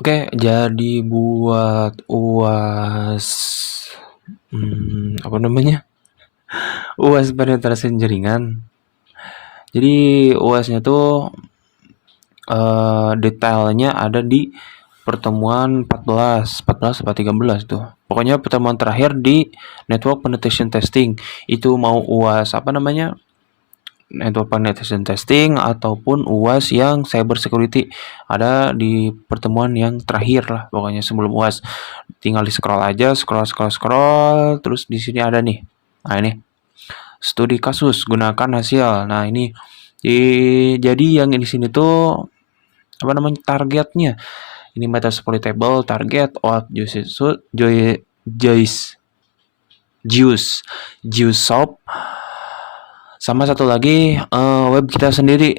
Oke, jadi buat UAS, apa namanya? UAS penetrasi jaringan. Jadi UASnya tuh detailnya ada di pertemuan 14 apa 13 tuh. Pokoknya pertemuan terakhir di network penetration testing. Itu mau UAS apa namanya? Network penetration testing ataupun UAS yang cyber security ada di pertemuan yang terakhir lah pokoknya sebelum UAS. Tinggal di scroll aja, scroll, terus di sini ada nih. Nah, ini studi kasus gunakan hasil. Nah, ini jadi yang di sini tuh apa namanya targetnya. Ini Metasploit table target Joyce Juice Juice Shop sama satu lagi web kita sendiri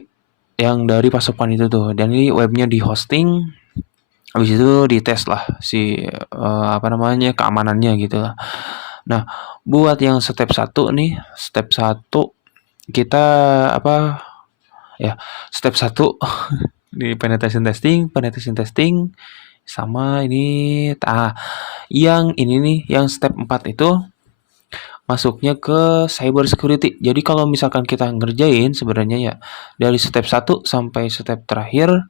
yang dari pasukan itu tuh. Dan ini webnya di hosting, habis itu dites lah si apa namanya keamanannya gitu lah. Nah, buat yang step 1 nih, step 1 kita apa ya, step 1 di penetration testing sama ini yang ini nih yang step 4 itu masuknya ke cyber security. Jadi kalau misalkan kita ngerjain sebenarnya ya dari step 1 sampai step terakhir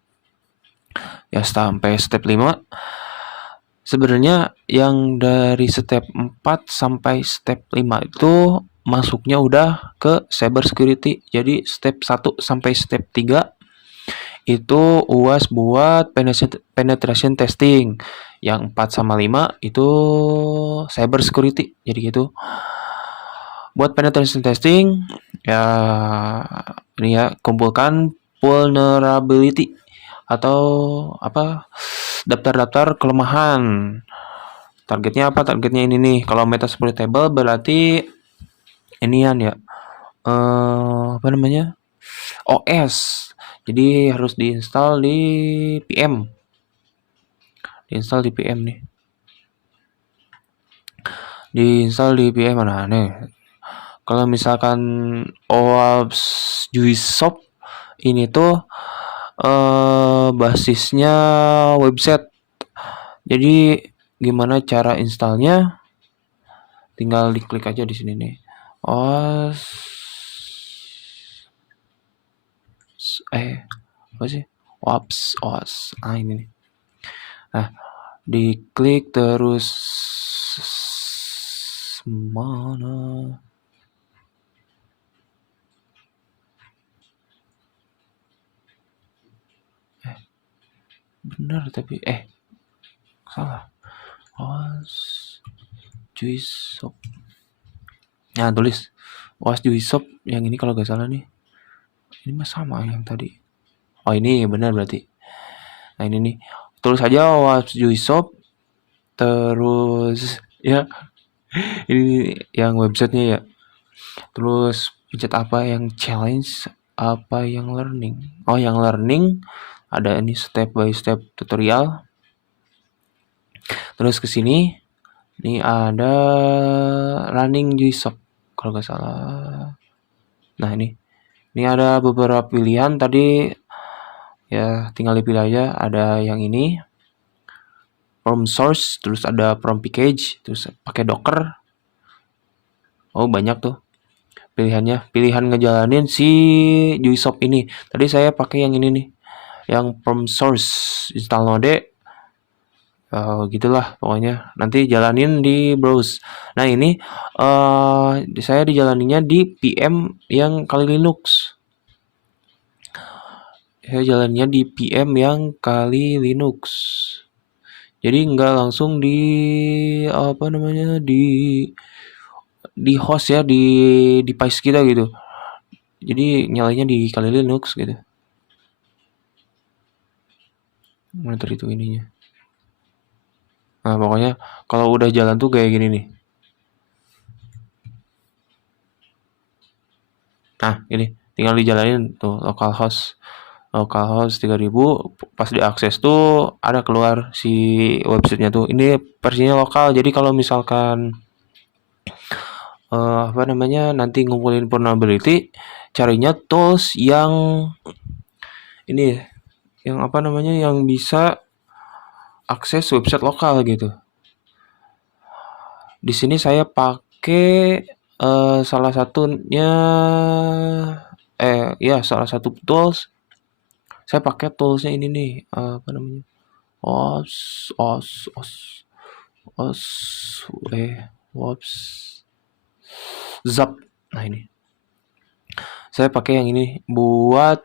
ya sampai step 5 sebenarnya yang dari step 4 sampai step 5 itu masuknya udah ke cyber security. Jadi step 1 sampai step 3 itu UAS buat penetration testing. Yang 4 sama 5 itu cyber security. Jadi gitu. Buat penetration testing ya ini ya kumpulkan vulnerability atau apa daftar-daftar kelemahan. Targetnya apa? Targetnya ini nih. Kalau Metasploit table berarti inian ya. Apa namanya? OS. Jadi harus diinstal di PM. Diinstal di PM nih. Diinstal di PM mana nih? Kalau misalkan OWASP Juice Shop ini tuh basisnya website. Jadi gimana cara installnya? Tinggal diklik aja di sini nih. Apa sih? OWASP. Ini nih. Nah, diklik terus mana? Benar tapi salah. Juice Shop. Nah, tulis Juice Shop yang ini kalau gak salah nih. Ini mah sama yang tadi. Oh, ini benar berarti. Nah, ini nih. Tulis aja Juice Shop terus ya ini yang websitenya ya. Terus pencet apa yang challenge, apa yang learning. Oh, yang learning ada ini step by step tutorial. Terus ke sini ini ada running Juice Shop kalau nggak salah. Nah, ini ada beberapa pilihan tadi ya, tinggal dipilih aja. Ada yang ini from source, terus ada from package, terus pakai Docker. Oh, banyak tuh pilihannya. Pilihan ngejalanin si Juice Shop ini. Tadi saya pakai yang ini nih. Yang from source install node. Gitulah pokoknya. Nanti jalanin di browse. Nah, ini saya dijalaninya di PM yang Kali Linux. Saya jalannya di PM yang Kali Linux. Jadi nggak langsung di apa namanya di host ya, di device kita gitu. Jadi nyalanya di Kali Linux gitu. Monitor itu ininya. Nah, pokoknya kalau udah jalan tuh kayak gini nih. Nah, ini tinggal dijalanin tuh localhost 3000, pas diakses tuh ada keluar si websitenya tuh. Ini versinya lokal, jadi kalau misalkan apa namanya nanti ngumpulin vulnerability, carinya tools yang ini yang apa namanya yang bisa akses website lokal gitu. Di sini saya pakai salah satunya salah satu tools. Saya pakai toolsnya ini nih, apa namanya? Os os os os Wops Zap. Nah ini. Saya pakai yang ini buat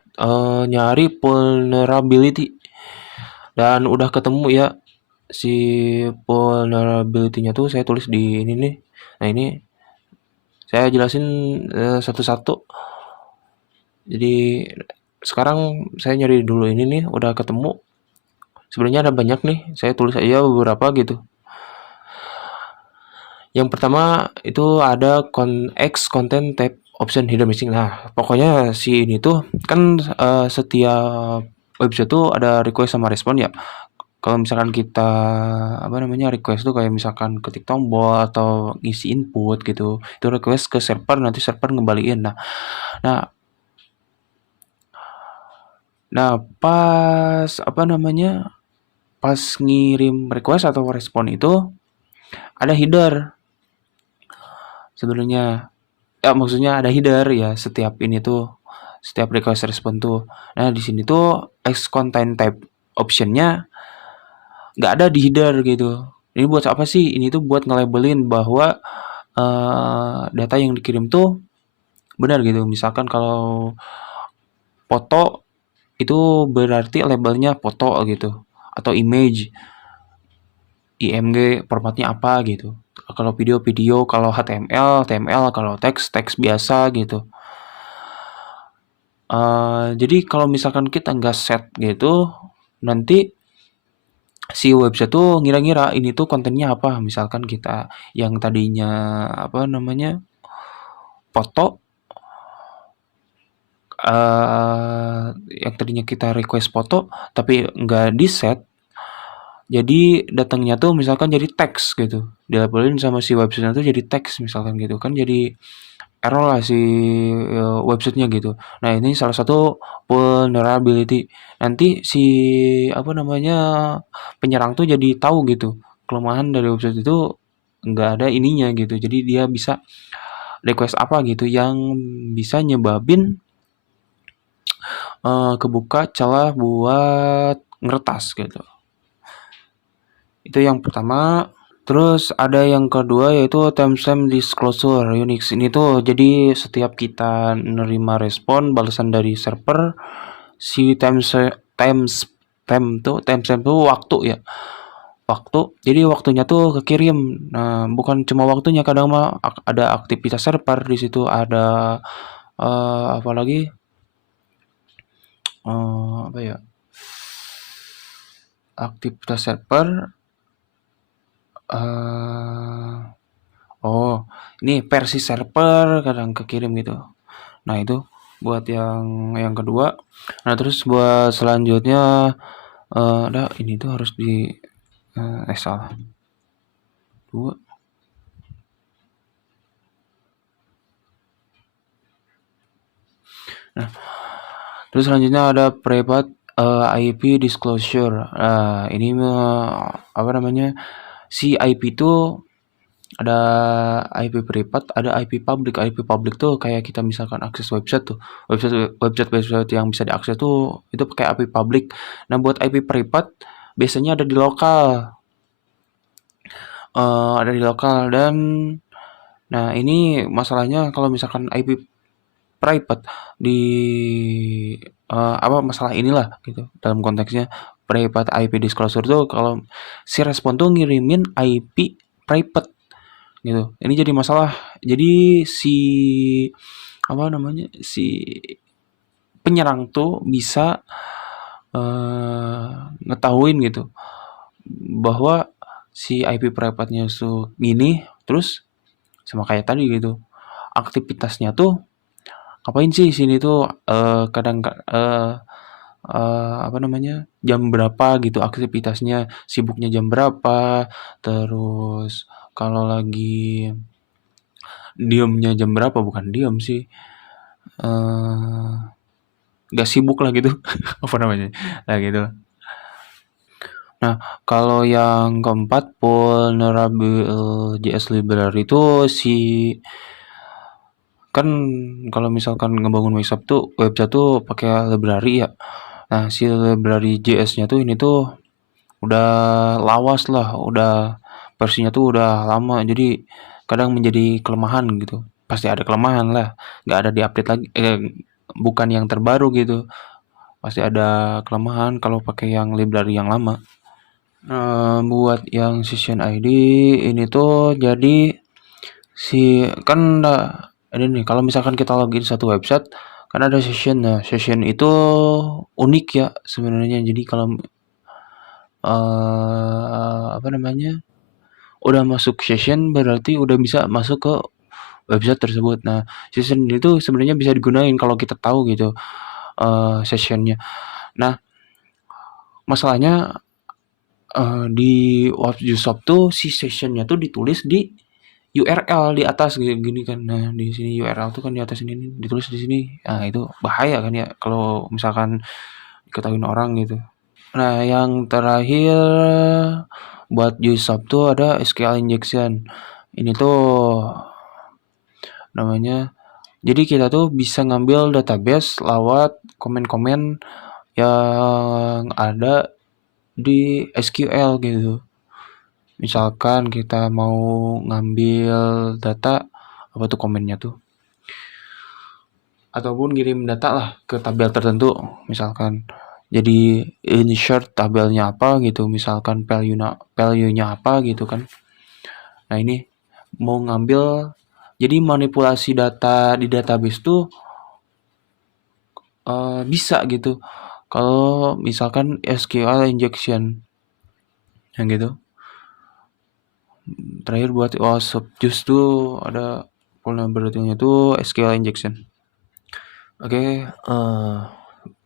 nyari vulnerability dan udah ketemu ya si vulnerability-nya tuh saya tulis di ini nih. Nah ini saya jelasin satu-satu. Jadi sekarang saya nyari dulu ini nih, udah ketemu. Sebenarnya ada banyak nih, saya tulis aja beberapa gitu. Yang pertama itu ada X content tab option hidden missing. Nah, pokoknya si ini tuh kan setiap website tuh ada request sama respon ya. Kalau misalkan kita request tuh kayak misalkan ketik tombol atau ngisi input gitu, itu request ke server, nanti server ngembaliin. Nah, nah pas pas ngirim request atau respon itu ada header sebenarnya. Ya maksudnya ada header ya, setiap request respon tuh. Nah di sini tuh X content type optionnya nggak ada di header gitu. Ini buat apa sih? Ini tuh buat nge-labelin bahwa data yang dikirim tuh benar gitu. Misalkan kalau foto itu berarti labelnya foto gitu, atau image, IMG formatnya apa gitu. Kalau video, kalau HTML, kalau teks biasa gitu. Jadi kalau misalkan kita nggak set gitu, nanti si website tuh ngira-ngira ini tuh kontennya apa. Misalkan kita yang tadinya foto, yang tadinya kita request foto tapi nggak di set, jadi datangnya tuh misalkan jadi teks gitu, dilabelin sama si website tuh jadi teks misalkan gitu kan, jadi error lah si websitenya gitu. Nah ini salah satu vulnerability. Nanti si penyerang tuh jadi tahu gitu kelemahan dari website itu nggak ada ininya gitu. Jadi dia bisa request apa gitu yang bisa nyebabin kebuka celah buat ngeretas gitu. Itu yang pertama. Terus ada yang kedua yaitu timestamp disclosure Unix. Ini tuh jadi setiap kita nerima respon balasan dari server, si timestamp tuh waktu ya. Waktu. Jadi waktunya tuh kekirim. Nah, bukan cuma waktunya, kadang mah ada aktivitas server di situ, ada apa lagi? Apa ya? Aktivitas server ini versi server kadang kekirim gitu. Nah, itu buat yang kedua. Nah, terus buat selanjutnya ini tuh harus di salah. 2. Nah, terus selanjutnya ada private IP disclosure. Ini si IP itu ada IP privat, ada IP public. IP public tuh kayak kita misalkan akses website tuh. Website yang bisa diakses tuh itu pakai IP public. Nah, buat IP privat biasanya ada di lokal. Dan nah ini masalahnya kalau misalkan IP private di masalah inilah gitu dalam konteksnya private IP disclosure tuh kalau si respon tuh ngirimin IP private gitu. Ini jadi masalah. Jadi si penyerang tuh bisa ngetahuin gitu bahwa si IP private-nya tuh gini, terus sama kayak tadi gitu. Aktivitasnya tuh ngapain sih sini tuh kadang jam berapa gitu aktivitasnya, sibuknya jam berapa, terus kalau lagi diemnya jam berapa, bukan diem sih, nggak sibuk lah gitu. Apa namanya, nah gitu. Nah, kalau yang keempat vulnerable JS library itu kan kalau misalkan ngebangun website tuh pakai library ya. Nah, si library JS-nya tuh ini tuh udah lawas lah, udah versinya tuh udah lama, jadi kadang menjadi kelemahan gitu. Pasti ada kelemahan lah, nggak ada di-update lagi, bukan yang terbaru gitu. Pasti ada kelemahan kalau pakai yang library yang lama. Buat yang session ID ini tuh jadi kan ini nih kalau misalkan kita login satu website kan ada session. Nah, session itu unik ya sebenarnya. Jadi kalau apa namanya, udah masuk session berarti udah bisa masuk ke website tersebut. Nah, session itu sebenarnya bisa digunain kalau kita tahu gitu, sessionnya. Nah, masalahnya, di Webjushop tuh si sessionnya tuh ditulis di URL di atas gini kan. Nah, di sini URL tuh kan di atas ini nih, ditulis di sini. Nah, itu bahaya kan ya kalau misalkan diketahuin orang gitu. Nah, yang terakhir buat Jushop tuh ada SQL injection. Ini tuh namanya, jadi kita tuh bisa ngambil database lewat komen-komen yang ada di SQL gitu. Misalkan kita mau ngambil data, apa tuh komennya tuh, ataupun ngirim data lah ke tabel tertentu, misalkan. Jadi insert tabelnya apa gitu, misalkan value-nya apa gitu kan. Nah, ini mau ngambil, jadi manipulasi data di database tuh bisa gitu. Kalau misalkan SQL injection yang gitu. Terakhir buat Subjuice tuh ada vulnerability-nya tuh SQL injection. Oke,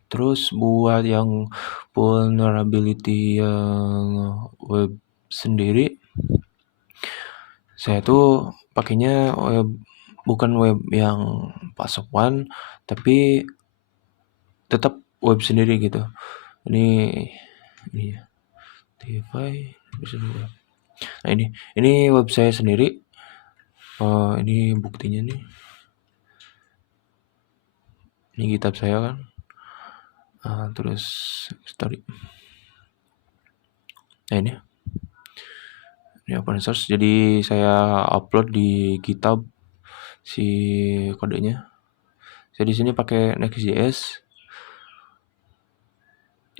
terus buat yang vulnerability yang web sendiri, saya tuh pakainya bukan web yang pasok one, tapi tetap web sendiri gitu. Ini ya, DeFi bisa dulu. Nah, ini web saya sendiri. Ini buktinya nih. Ini GitHub saya kan. Terus story. Nah, ini open source, jadi saya upload di GitHub si kodenya. Saya di sini pakai Next.js.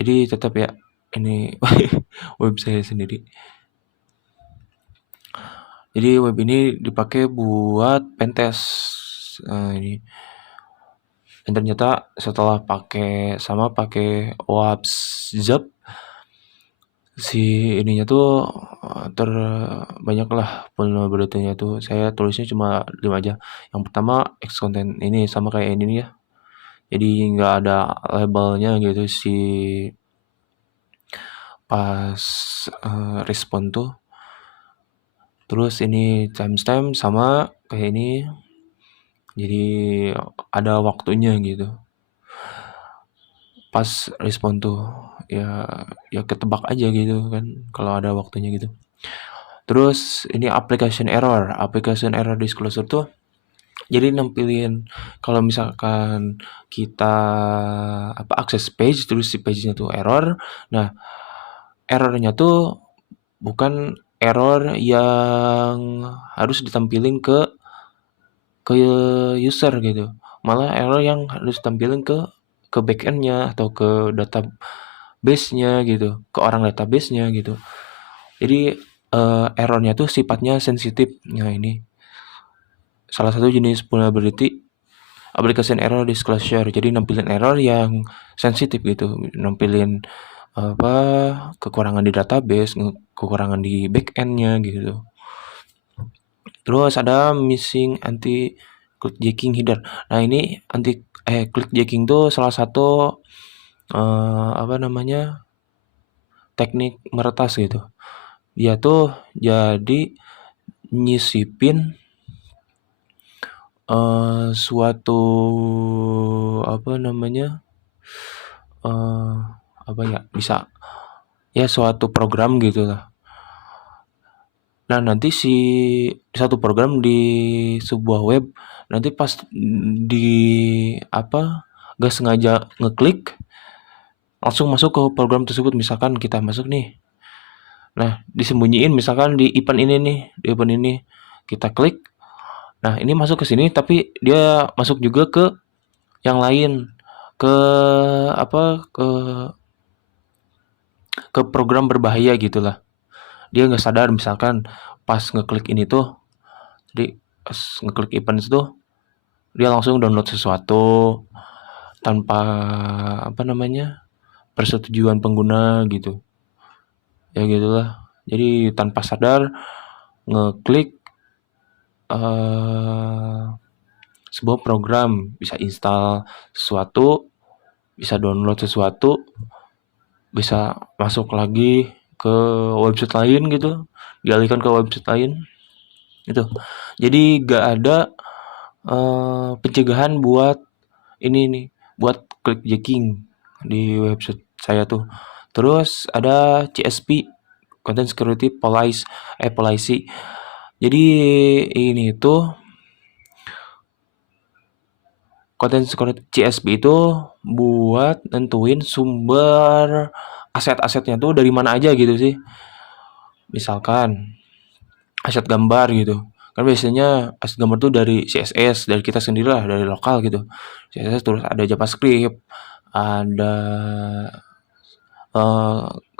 Jadi tetap ya ini web saya sendiri. Jadi web ini dipakai buat pentest. Ini. Dan ternyata setelah pakai WAPSZAP, si ininya tuh banyak lah vulnerability-nya tuh. Saya tulisnya cuma 5 aja. Yang pertama X content ini sama kayak ini nih ya. Jadi nggak ada labelnya gitu pas respon tuh. Terus ini timestamp sama kayak ini. Jadi ada waktunya gitu. Pas respon tuh ya ketebak aja gitu kan kalau ada waktunya gitu. Terus ini application error disclosure tuh jadi nampilin kalau misalkan kita akses page terus si page-nya tuh error. Nah, errornya tuh bukan error yang harus ditampilin ke user gitu. Malah error yang harus ditampilin ke backend-nya atau ke database-nya gitu, ke orang database-nya gitu. Jadi errornya tuh sifatnya sensitif. Nah, ini salah satu jenis vulnerability application error disclosure. Jadi nampilin error yang sensitif gitu, nampilin apa kekurangan di database, kekurangan di backend-nya gitu. Terus ada missing anti clickjacking header. Nah, ini clickjacking tuh salah satu teknik meretas gitu. Dia tuh jadi nyisipin suatu bisa ya suatu program gitu lah. Nah, nanti si satu program di sebuah web, nanti pas di apa, nggak sengaja ngeklik, langsung masuk ke program tersebut. Misalkan kita masuk nih, nah disembunyiin misalkan di event ini nih, di event ini kita klik, nah ini masuk ke sini tapi dia masuk juga ke yang lain, ke apa, ke program berbahaya gitulah. Dia nggak sadar misalkan pas ngeklik ini tuh, jadi pas ngeklik event itu dia langsung download sesuatu tanpa apa namanya, persetujuan pengguna gitu. Ya gitulah. Jadi tanpa sadar ngeklik eh sebuah program, bisa install sesuatu, bisa download sesuatu, bisa masuk lagi ke website lain gitu, dialihkan ke website lain itu. Jadi gak ada pencegahan buat ini nih, buat klik jacking di website saya tuh. Terus ada CSP, Content Security Policy. Jadi ini tuh Content Security CSP itu buat nentuin sumber aset-asetnya tuh dari mana aja gitu sih. Misalkan aset gambar gitu. Kan biasanya aset gambar tuh dari CSS, dari kita sendiri lah, dari lokal gitu. CSS terus ada JavaScript, ada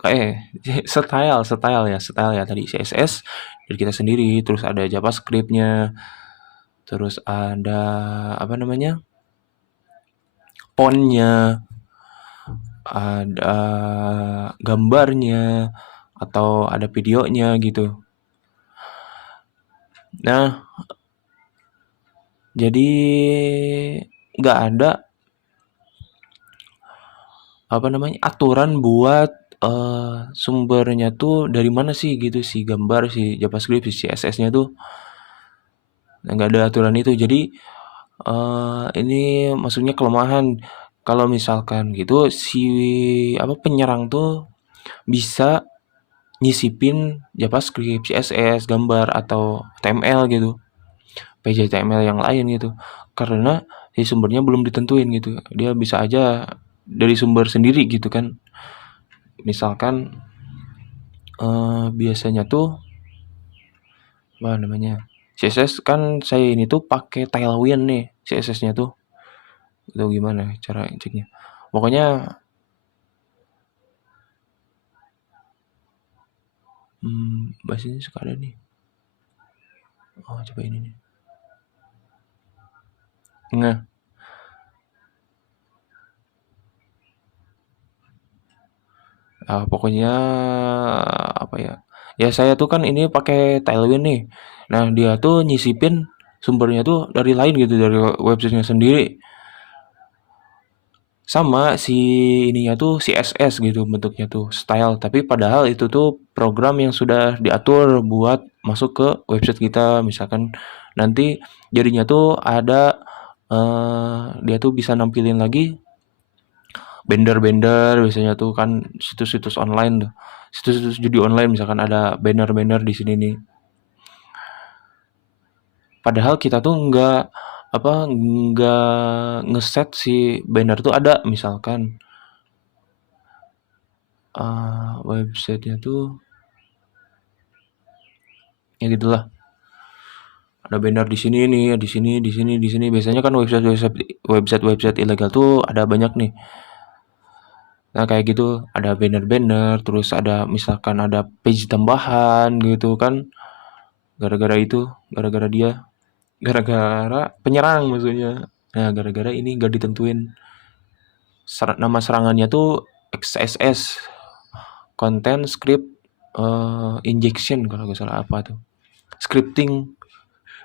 eh style ya tadi CSS dari kita sendiri, terus ada JavaScript-nya, terus ada apa namanya? Font-nya, ada gambarnya atau ada videonya gitu. Nah, jadi nggak ada apa namanya aturan buat sumbernya tuh dari mana sih gitu, si gambar, si JavaScript, si CSS-nya tuh. Nah, nggak ada aturan itu. Jadi ini maksudnya kelemahan kalau misalkan gitu si apa penyerang tuh bisa nyisipin JavaScript, CSS, gambar atau HTML gitu, page HTML yang lain gitu. Karena si sumbernya belum ditentuin gitu. Dia bisa aja dari sumber sendiri gitu kan. Misalkan biasanya tuh apa namanya? CSS kan saya ini tuh pakai Tailwind nih CSS-nya tuh. Itu gimana cara ceknya? Pokoknya bahasanya suka ada nih. Oh, coba ini nih. Nah, pokoknya apa ya? Ya saya tuh kan ini pakai Tailwind nih. Nah, dia tuh nyisipin sumbernya tuh dari lain gitu, dari websitenya sendiri. Sama si ininya tuh CSS gitu bentuknya tuh style, tapi padahal itu tuh program yang sudah diatur buat masuk ke website kita. Misalkan nanti jadinya tuh ada dia tuh bisa nampilin lagi banner-banner biasanya tuh kan, situs-situs online tuh. Situs-situs judi online misalkan ada banner-banner di sini nih. Padahal kita tuh nggak ngeset si banner tuh ada misalkan websitenya tuh ya gitulah. Ada banner di sini nih, di sini, di sini, di sini. Biasanya kan website ilegal tuh ada banyak nih. Nah, kayak gitu ada banner-banner, terus ada misalkan ada page tambahan gitu kan. Gara-gara itu, gara-gara dia, gara-gara penyerang maksudnya. Nah, gara-gara ini gak ditentuin nama serangannya tuh XSS, Content Script Injection kalau nggak salah apa tuh. Scripting,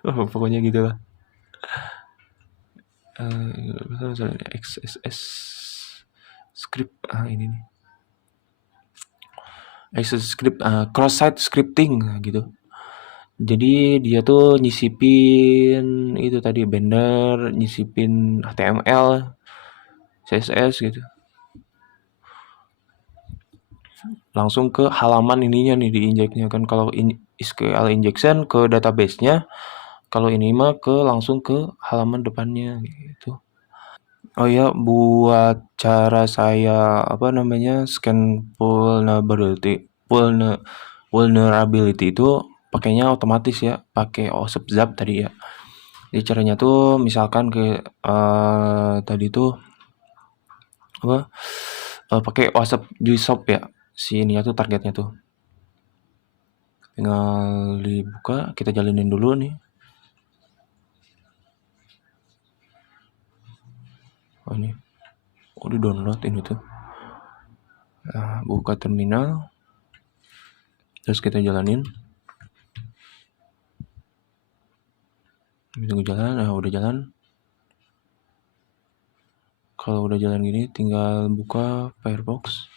oh, pokoknya gitu lah. XSS script ini nih XSS script cross site scripting gitu. Jadi dia tuh nyisipin itu tadi banner, nyisipin HTML, CSS gitu. langsung ke halaman ininya nih diinjeknya kan. Kalau SQL injection ke database-nya, kalau ini mah langsung ke halaman depannya gitu. Oh ya, buat cara saya apa namanya scan vulnerability itu pakainya otomatis ya, pakai OSP Zap tadi ya. Jadi caranya tuh misalkan tadi tuh apa pakai WhatsApp JSOP ya, si ini tuh targetnya tuh tinggal dibuka, kita jalanin dulu nih. Ini di download ini tuh. Nah, buka terminal, terus kita jalanin. Tunggu jalan. Nah, udah jalan. Kalau udah jalan gini, tinggal buka Firefox.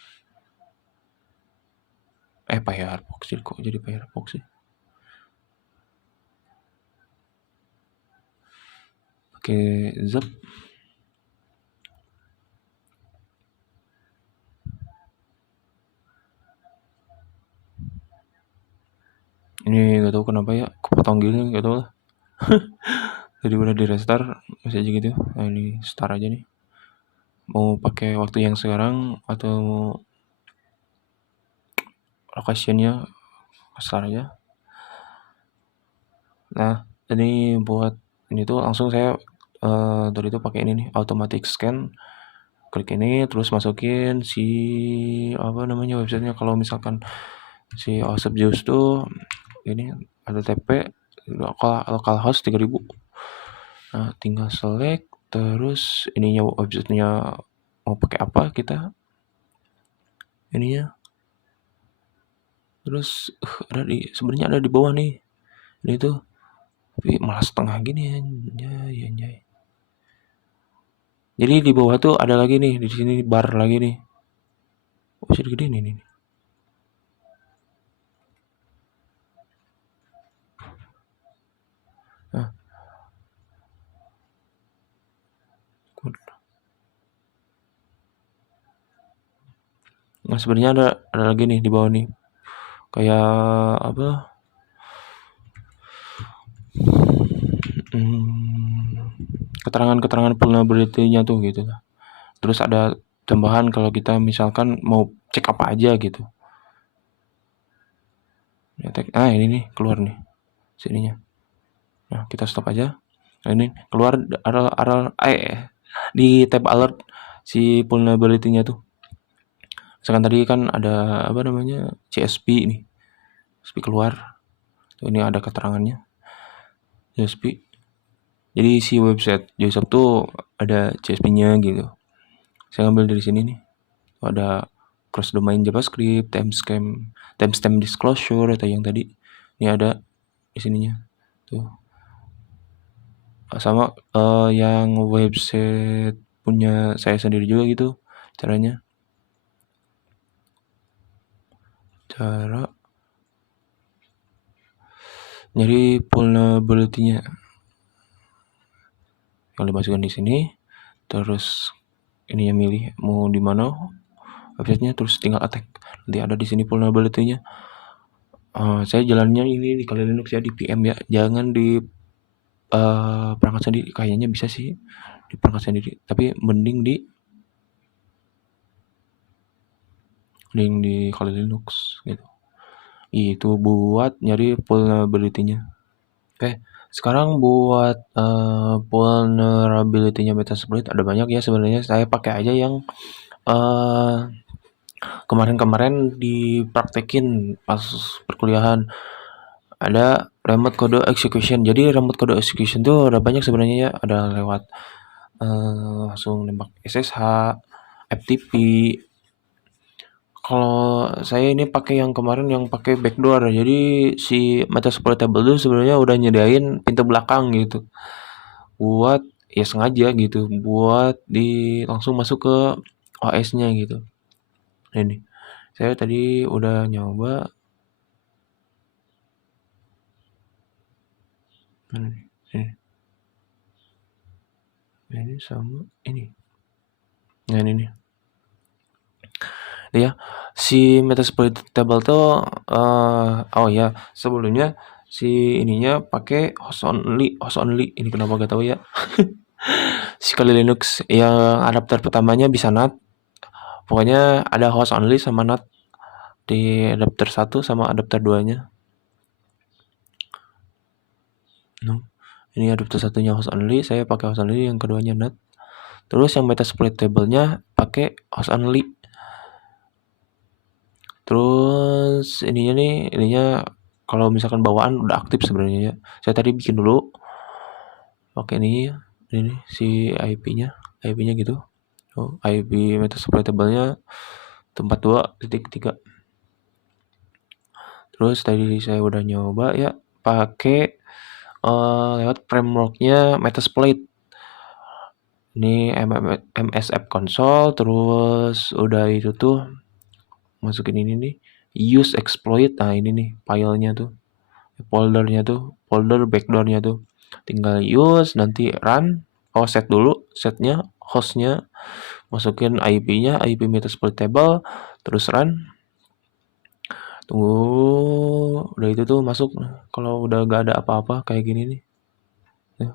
Firefox sih, kok jadi Firefox sih? Pakai Zap. Ini nggak tahu kenapa ya, kepotong gini, nggak tahu lah. Jadi udah di restart, masih aja gitu. Nah, ini start aja nih. Mau pakai waktu yang sekarang atau location-nya start aja. Nah, ini buat ini tuh langsung saya dari itu pakai ini nih, automatic scan. Klik ini, terus masukin si apa namanya websitenya. Kalau misalkan si OSP Juice tuh ini ada TP localhost 3000. Nah, tinggal select, terus ininya websitenya mau pakai apa kita ininya. Terus sebenarnya ada di bawah nih. Ini tuh tapi malah setengah gini ya. Jadi di bawah tuh ada lagi nih, di sini bar lagi nih. Oh, bisa gede nih. Nah, sebenarnya ada lagi nih di bawah nih. Kayak apa? Keterangan-keterangan vulnerability-nya tuh gitu lah. Terus ada tambahan kalau kita misalkan mau cek apa aja gitu. Ini nih keluar nih sininya. Nah, kita stop aja. Nah, ini keluar di tab alert si vulnerability-nya tuh. Misalkan tadi kan ada apa namanya CSP nih. CSP keluar. Tuh, ini ada keterangannya. CSP. Jadi si website JSOP tuh ada CSP-nya gitu. Saya ambil dari sini nih. Ada cross domain JavaScript, timestamp disclosure atau yang tadi. Ini ada di sininya. Tuh. Sama yang website punya saya sendiri juga gitu caranya. Cara nyari vulnerability-nya. Yang dimasukkan di sini. Terus ininya milih mau di mana websitenya, terus tinggal attack. Nanti ada di sini vulnerability-nya. Saya jalannya ini di Kali Linux ya, di PM ya, jangan di perangkat sendiri. Kayaknya bisa sih di perangkat sendiri, tapi mending di Kali Linux gitu. Itu buat nyari vulnerability-nya. Oke, sekarang buat vulnerability-nya Metasploit ada banyak ya sebenarnya. Saya pakai aja yang kemarin-kemarin dipraktekin pas perkuliahan. Ada remote code execution. Jadi remote code execution tuh ada banyak sebenarnya ya. Ada lewat langsung nembak SSH, FTP. Kalau saya ini pakai yang kemarin yang pakai backdoor. Jadi si Metasploitable itu sebenarnya udah nyediain pintu belakang gitu. Buat ya sengaja gitu, buat langsung masuk ke OS-nya gitu. Ini saya tadi udah nyoba. Ini sama ini. Nah, ini nih. Ya, si Metasploit table tuh oh ya, sebelumnya si ininya pakai host only. Ini kenapa gak tahu ya. Si Kali Linux yang adapter pertamanya bisa NAT. Pokoknya ada host only sama NAT di adapter 1 sama adapter 2-nya. No. Ini adapter satunya host only, saya pakai host only, yang keduanya NAT. Terus yang Metasploit table-nya pakai host only. Terus ininya kalau misalkan bawaan udah aktif sebenarnya ya. Saya tadi bikin dulu pakai ini si IP-nya gitu. Oh, IP Metasploit table-nya tempat 2.3. Terus tadi saya udah nyoba ya pakai lewat framework-nya Metasploit. Ini MSF console, terus udah itu tuh masukin ini nih, use exploit. Nah, ini nih filenya tuh, folder backdoornya tuh. Tinggal use, nanti run. Oh, set dulu setnya, hostnya, masukin IP-nya, IP Metasploit table, terus run. Tunggu, udah itu tuh masuk. Kalau udah gak ada apa-apa kayak gini nih,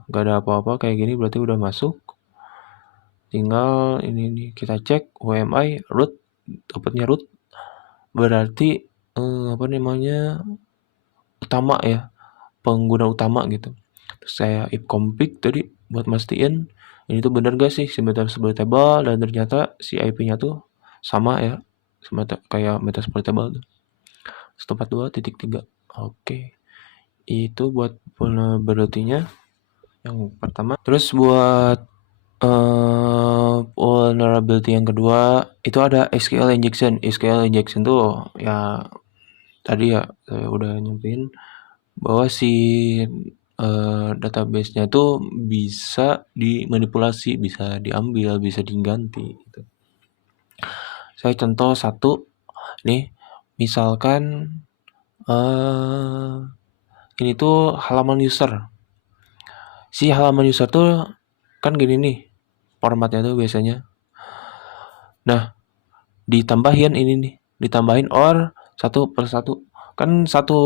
gak ada apa-apa kayak gini berarti udah masuk. Tinggal ini nih kita cek UMI root, dapatnya root berarti apa namanya, utama ya, pengguna utama gitu. Terus saya if config tadi buat mastiin ini tuh bener gak sih si Metasploit table, dan ternyata si IP-nya tuh sama ya, sama kayak Metasploit table tuh, 142.3. Oke, itu buat vulnerability-nya yang pertama. Terus buat vulnerability yang kedua itu ada SQL injection. SQL injection tuh ya tadi ya saya udah nyampein bahwa si database-nya tuh bisa dimanipulasi, bisa diambil, bisa diganti gitu. Saya contoh satu nih, misalkan ini tuh halaman user. Si halaman user tuh kan gini nih formatnya tuh biasanya. Nah, ditambahin ini nih, ditambahin or 1/1. Kan satu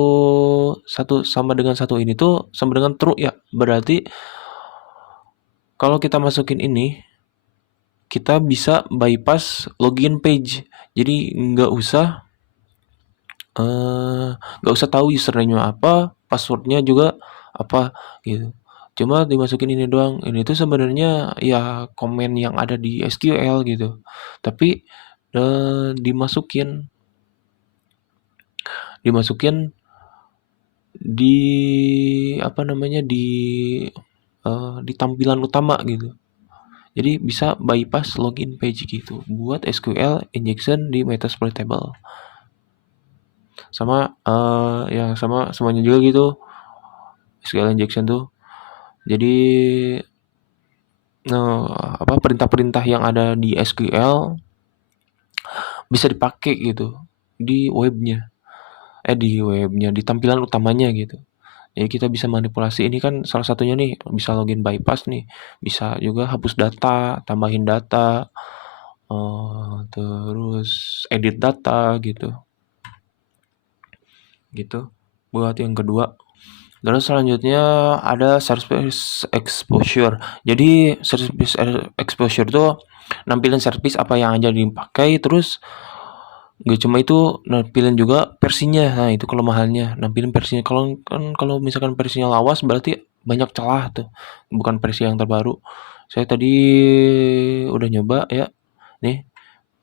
satu sama dengan satu ini tuh sama dengan true ya. Berarti kalau kita masukin ini, kita bisa bypass login page. Jadi nggak usah tahu username-nya apa, passwordnya juga apa gitu. Cuma dimasukin ini doang. Ini tuh sebenarnya ya komen yang ada di SQL gitu. Tapi dimasukin di apa namanya, di tampilan utama gitu. Jadi bisa bypass login page gitu buat SQL injection di Metasploit table. Sama yang sama semuanya juga gitu SQL injection tuh. Jadi perintah-perintah yang ada di SQL bisa dipakai gitu di webnya. Di tampilan utamanya gitu. Jadi kita bisa manipulasi ini kan salah satunya nih, bisa login bypass nih, bisa juga hapus data, tambahin data, terus edit data gitu. Gitu buat yang kedua. Terus selanjutnya ada service exposure. Jadi service exposure tuh nampilin service apa yang aja dipakai, terus gak cuma itu, nampilin juga versinya. Nah, itu kelemahannya, nampilin versinya. Kalau misalkan versinya lawas berarti banyak celah tuh, bukan versi yang terbaru. Saya tadi udah nyoba ya. Nih,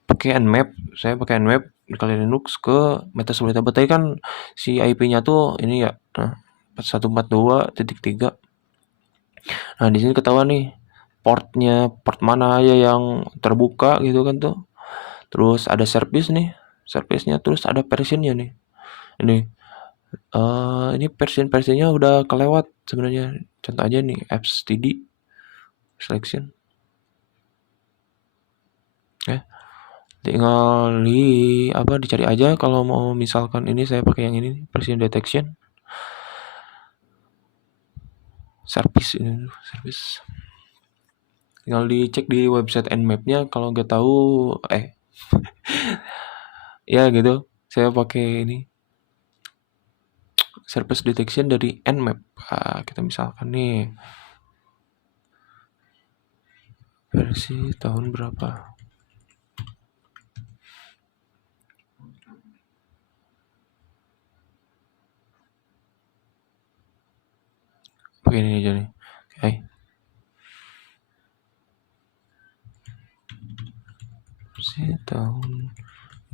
pakai Nmap. Saya pakai Nmap di Kali Linux ke Metasploit table. Tadi kan si IP-nya tuh ini ya, 142.3. Nah, di sini ketahuan nih port mana aja yang terbuka gitu kan tuh. Terus ada service-nya, terus ada versionnya nih. Ini version-versionnya udah kelewat sebenarnya. Contoh aja nih fstd selection. Tinggal dicari aja kalau mau, misalkan ini saya pakai yang ini version detection. Service. Tinggal dicek di website Nmap-nya kalau nggak tahu Ya gitu, saya pakai ini service detection dari Nmap. Kita misalkan nih versi tahun berapa? Pakai ini aja nih. Oke. Versi tahun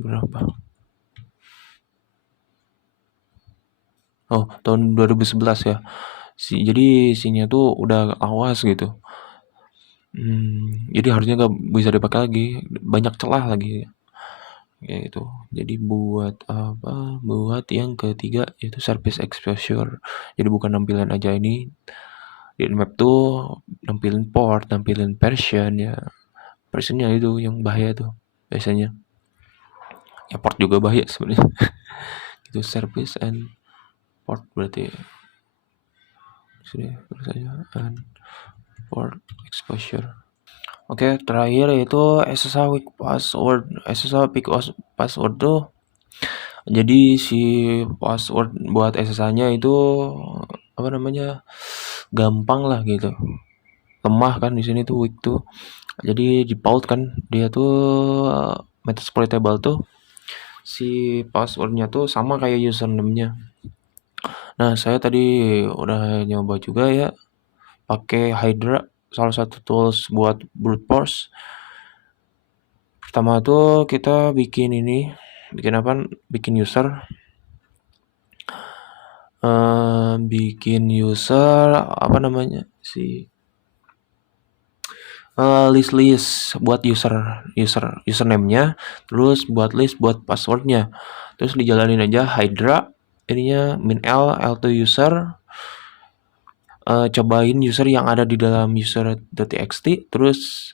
berapa? Oh, tahun 2011 ya. Jadi isinya tuh udah awas gitu. Jadi harusnya nggak bisa dipakai lagi, banyak celah lagi. Ya itu. Jadi buat apa? Buat yang ketiga yaitu service exposure. Jadi bukan nampilan aja ini. Di Nmap tuh nampilin port, nampilin version ya. Versionnya itu yang bahaya tuh biasanya. Ya port juga bahaya sebenarnya. Itu service and port berarti. Sini terus aja and port exposure. Oke, terakhir yaitu SSH weak password. SSH weak password tuh jadi si password buat SSH-nya itu apa namanya? Gampang lah gitu. Lemah kan di sini tuh weak tuh. Jadi default kan dia tuh metasploitable tuh si passwordnya tuh sama kayak username-nya. Nah, saya tadi udah nyoba juga ya pakai Hydra, salah satu tools buat brute force. Pertama tuh kita bikin ini, bikin apa? Bikin user, bikin user apa namanya si list buat username-nya, terus buat list buat passwordnya, terus dijalanin aja Hydra ininya min l to user, cobain user yang ada di dalam user.txt, terus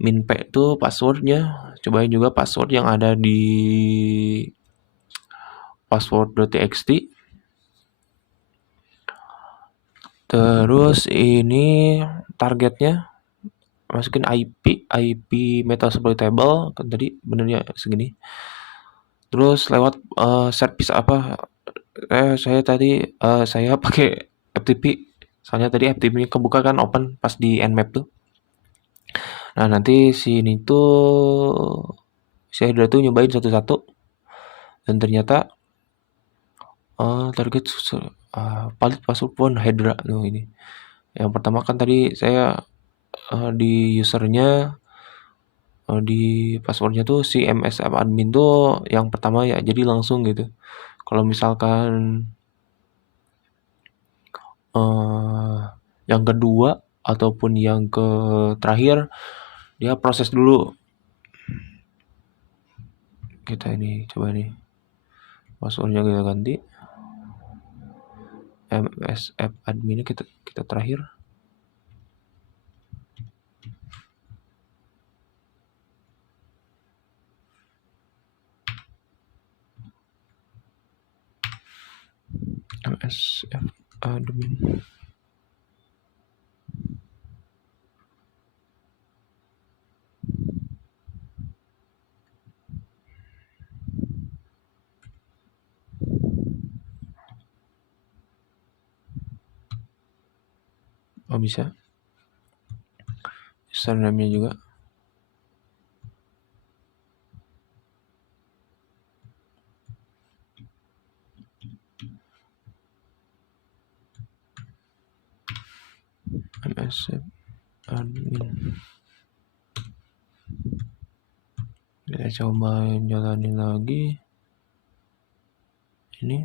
min p itu passwordnya, cobain juga password yang ada di password.txt. Terus ini targetnya masukin IP metasploitable kan tadi benernya segini. Terus lewat service apa? Saya tadi saya pakai FTP. Soalnya tadi FTP-nya kebuka kan open pas di Nmap tuh. Nah nanti sini tuh saya udah tuh nyobain satu-satu dan ternyata target palit password pun Hydra tuh ini. Yang pertama kan tadi saya di usernya di passwordnya tuh si MSF admin tuh yang pertama ya, jadi langsung gitu. Kalau misalkan yang kedua ataupun yang ke terakhir dia proses dulu. Kita ini coba nih passwordnya kita ganti MSF adminnya kita terakhir. MSF admin. Oh bisa. Username-nya juga. MSF admin. Kita coba jalanin lagi. Ini.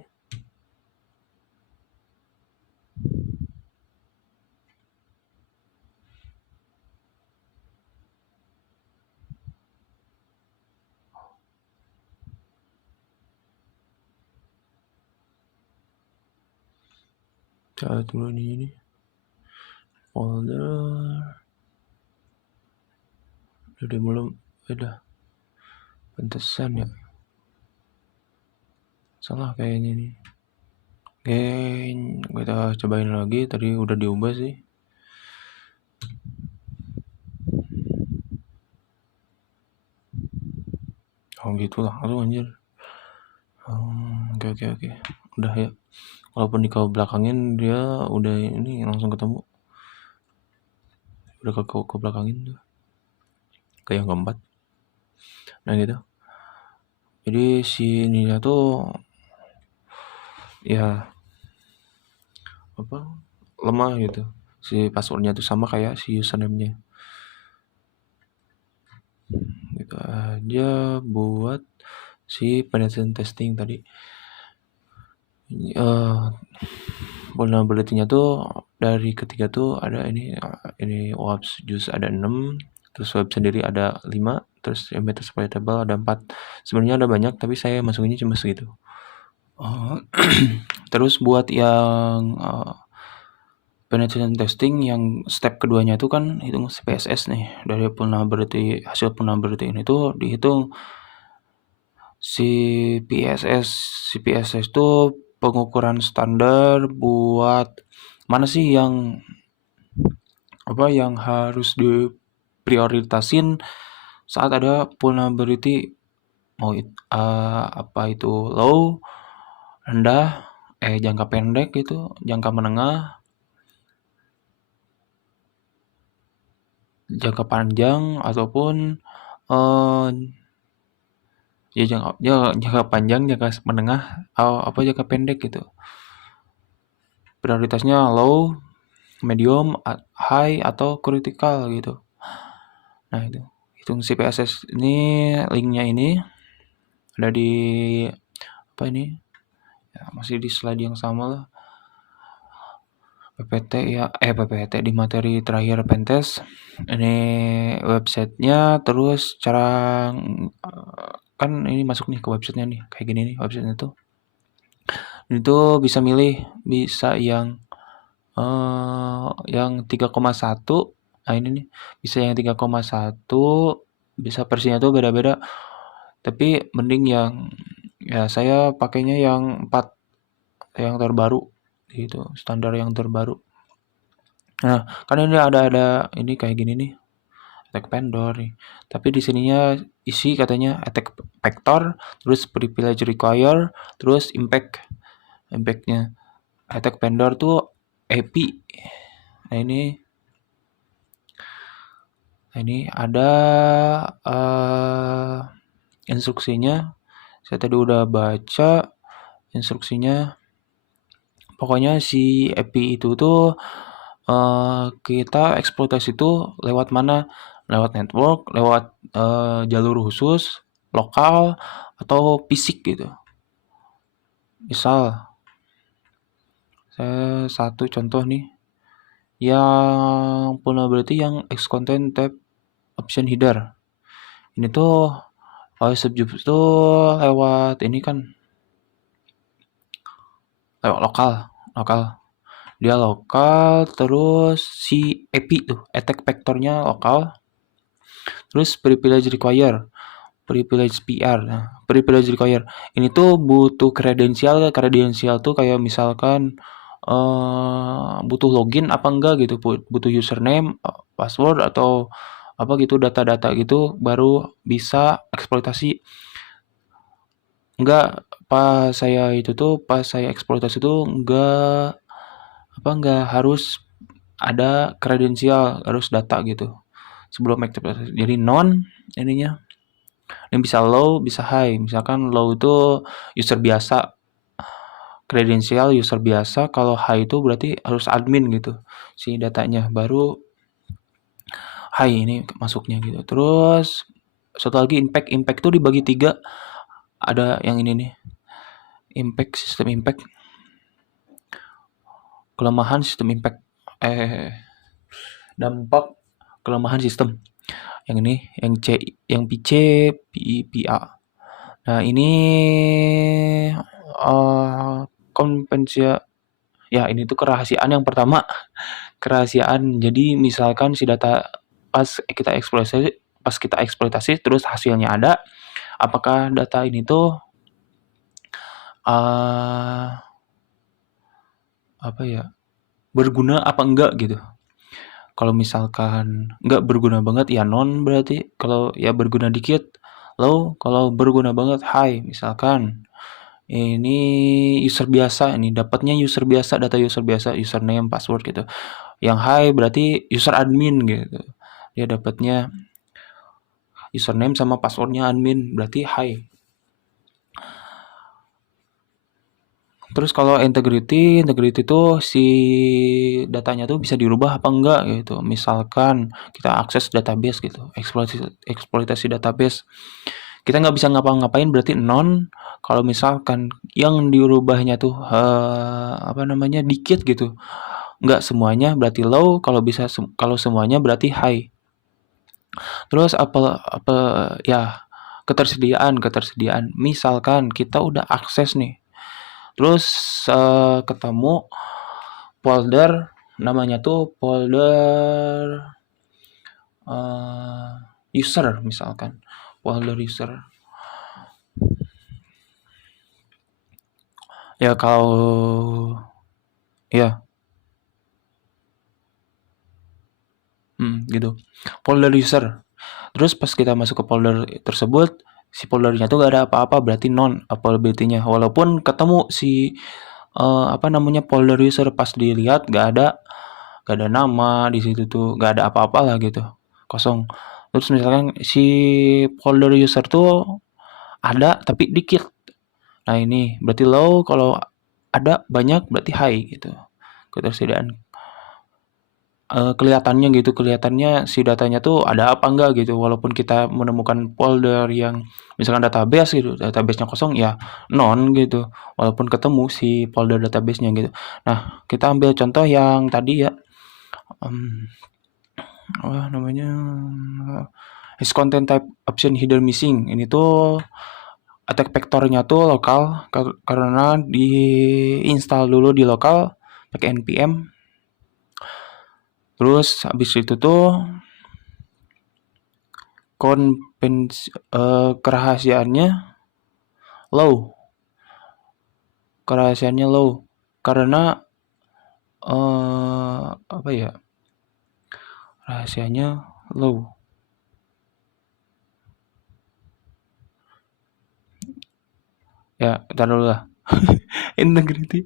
Coba dulu ini. Folder. Udah belum? Udah. Pantesan ya. Salah kayaknya nih. Oke, kita cobain lagi. Tadi udah diubah sih. Oh gitu langsung anjir. Oke. Udah ya. Walaupun di kau belakangin dia udah ini langsung ketemu. Udah ke belakangin tuh. Kayak yang keempat. Nah gitu. Jadi si Nina tuh ya apa lemah gitu. Si passwordnya tuh sama kayak si username-nya. Gitu aja buat si penetration testing tadi. Vulnerability-nya tuh dari ketiga tuh ada ini WAPS JUS ada 6, terus web sendiri ada 5, terus Metasploitable ada 4. Sebenarnya ada banyak tapi saya masukinnya cuma segitu. Terus buat yang penetration testing yang step keduanya itu kan hitung CPSS nih. Dari hasil vulnerability ini tuh dihitung CPSS itu pengukuran standar buat mana sih yang harus diprioritasin saat ada vulnerability, mau apa itu low, rendah, jangka pendek gitu, jangka menengah, jangka panjang ataupun jangka panjang, jangka menengah, jangka pendek gitu. Prioritasnya low, medium, high atau critical gitu. Nah itu hitung CPSS ini, linknya ini ada di apa ini ya, masih di slide yang sama lah, PPT di materi terakhir Pentest. Ini websitenya, terus cara kan ini masuk nih ke websitenya nih, kayak gini nih websitenya tuh. Itu bisa milih, bisa yang 3,1. Nah ini nih bisa yang 3,1, bisa versinya tuh beda-beda. Tapi mending yang saya pakainya yang 4, yang terbaru gitu, standar yang terbaru. Nah, kan ini ada ini kayak gini nih, attack vendor nih. Tapi di sininya isi katanya attack vector, terus privilege require, terus impactnya. Attack vendor tuh AP. Nah ini ada instruksinya. Saya tadi udah baca instruksinya. Pokoknya si API itu tuh kita eksploitasi itu lewat mana? Lewat network, lewat jalur khusus, lokal, atau fisik gitu. Misal, saya satu contoh nih, yang vulnerability yang X-Content Tab Option Header. Ini tuh subjub itu lewat ini kan, lewat lokal. Dia lokal, terus si API tuh, attack vectornya lokal, terus privilege require, privilege PR. Nah, privilege require ini tuh butuh kredensial tuh kayak misalkan butuh login apa enggak gitu, butuh username, password atau apa gitu, data-data gitu baru bisa eksploitasi. Enggak, pas saya eksploitasi tuh enggak harus ada kredensial, harus data gitu sebelum eksploitasi. Jadi non ininya. Ini bisa low, bisa high. Misalkan low itu user biasa, kredensial user biasa. Kalau high itu berarti harus admin gitu si datanya, baru high ini masuknya gitu. Terus satu lagi impact itu dibagi 3. Ada yang ini nih, sistem impact, kelemahan sistem impact, dampak kelemahan sistem. Yang ini, yang PC, PIPA. Nah ini ya ini tuh kerahasiaan yang pertama, kerahasiaan. Jadi misalkan si data pas kita eksploitasi terus hasilnya ada, apakah data ini tuh berguna apa enggak gitu. Kalau misalkan enggak berguna banget ya non, berarti kalau ya berguna dikit Low kalau berguna banget, high. Misalkan ini user biasa, ini dapatnya user biasa, data user biasa, username, password gitu. Yang high berarti user admin gitu. Dia dapatnya username sama passwordnya admin, berarti high. Terus kalau integrity tuh si datanya tuh bisa dirubah apa enggak gitu. Misalkan kita akses database gitu, eksploitasi database. Kita nggak bisa ngapa-ngapain berarti non. Kalau misalkan yang dirubahnya tuh apa namanya dikit gitu, nggak semuanya berarti low. Kalau semuanya berarti high. Terus apa ya ketersediaan. Misalkan kita udah akses nih, terus ketemu folder namanya tuh folder user misalkan. Folder user. Ya kalau ya gitu. Folder user. Terus pas kita masuk ke folder tersebut, si foldernya tuh gak ada apa-apa berarti non availability-nya. Walaupun ketemu si apa namanya folder user pas dilihat gak ada nama di situ tuh, gak ada apa-apa lah gitu. Kosong. Terus misalkan si folder user tuh ada tapi dikit. Nah, ini berarti low, kalau ada banyak berarti high gitu. Ketersediaan kelihatannya si datanya tuh ada apa enggak gitu. Walaupun kita menemukan folder yang misalkan database gitu, database-nya kosong ya non gitu. Walaupun ketemu si folder database-nya gitu. Nah, kita ambil contoh yang tadi ya, namanya is content type option hidden missing. Ini tuh attack vector-nya tuh lokal karena diinstal dulu di lokal pakai npm. Terus habis itu tuh kerahasiaannya low. Kerahasiaannya low karena apa ya? Rahasianya low. Ya, entar dulu lah. integrity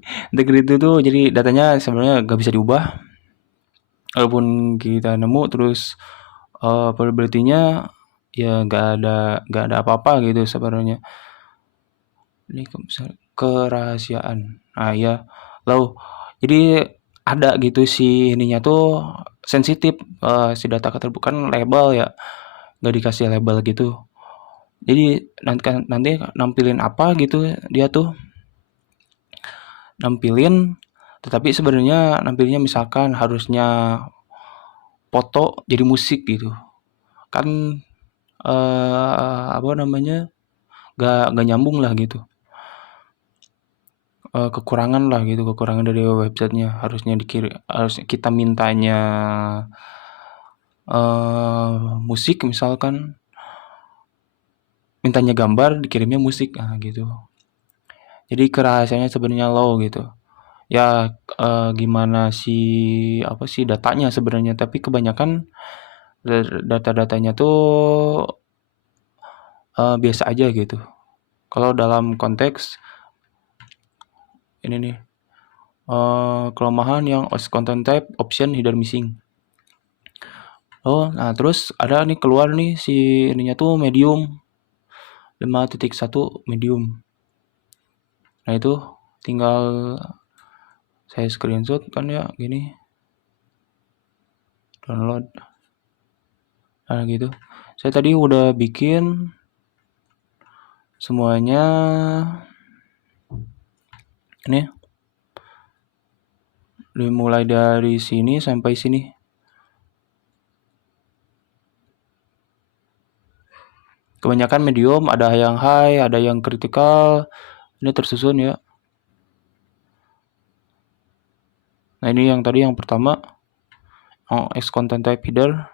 itu jadi datanya sebenarnya gak bisa diubah. Walaupun kita nemu terus probability-nya ya gak ada apa-apa gitu sebenarnya. Ini kerahasiaan. Ah ya, low. Jadi ada gitu si ininya tuh sensitif, si data keterbukaan label ya, nggak dikasih label gitu. Jadi nanti nampilin apa gitu dia tuh nampilin, tetapi sebenarnya nampilnya misalkan harusnya foto jadi musik gitu kan, apa namanya gak nyambung lah gitu. Kekurangan lah gitu, kekurangan dari websitenya. Harus kita mintanya musik misalkan, mintanya gambar dikirimnya musik, nah gitu. Jadi kerahasiaannya sebenarnya low gitu ya. Gimana apa sih datanya sebenarnya, tapi kebanyakan data-datanya tuh biasa aja gitu. Kalau dalam konteks ini nih, kelemahan yang content type option hidden missing. Nah terus ada nih keluar nih si ininya tuh medium 5.1 medium. Nah itu tinggal saya screenshot kan ya gini, download. Nah gitu. Saya tadi udah bikin semuanya ini, dimulai dari sini sampai sini. Kebanyakan medium, ada yang high, ada yang critical. Ini tersusun ya. Nah ini yang tadi yang pertama, X content type header.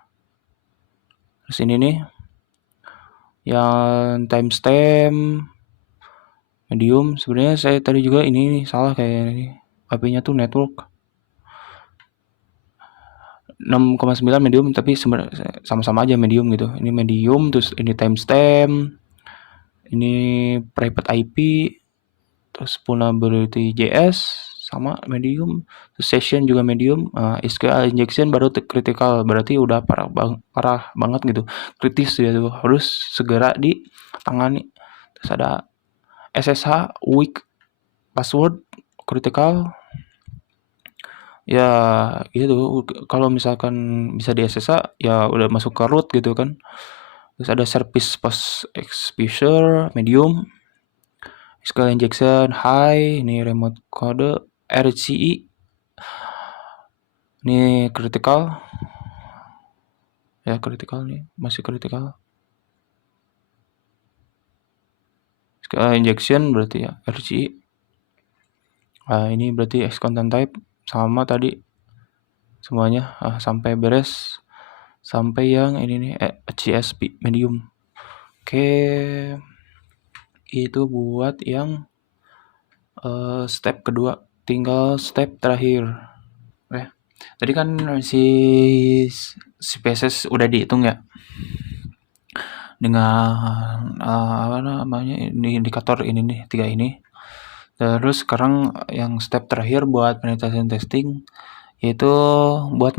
Terus ini nih yang timestamp medium. Sebenarnya saya tadi juga ini salah kayak ini, HP-nya tuh network 6,9 medium, tapi sebenarnya sama-sama aja medium gitu. Ini medium, terus ini timestamp. Ini private IP, terus vulnerability JS sama medium, terus session juga medium, SQL injection baru critical, berarti udah parah banget gitu, kritis ya tuh, harus segera ditangani. Terus ada SSH weak password critical, ya gitu. Kalau misalkan bisa di SSH ya udah masuk ke root gitu kan. Terus ada service post exposure medium, SQL injection high, ini remote code RCE, ini critical ya, critical nih masih critical. SQL injection berarti ya RCE. Ini berarti X content type sama tadi semuanya sampai beres, sampai yang ini nih CSP medium. Oke, itu buat yang step kedua. Tinggal step terakhir. Tadi kan si PSS udah dihitung ya dengan apa namanya ini indikator ini nih 3 ini. Terus sekarang yang step terakhir buat penetration testing yaitu buat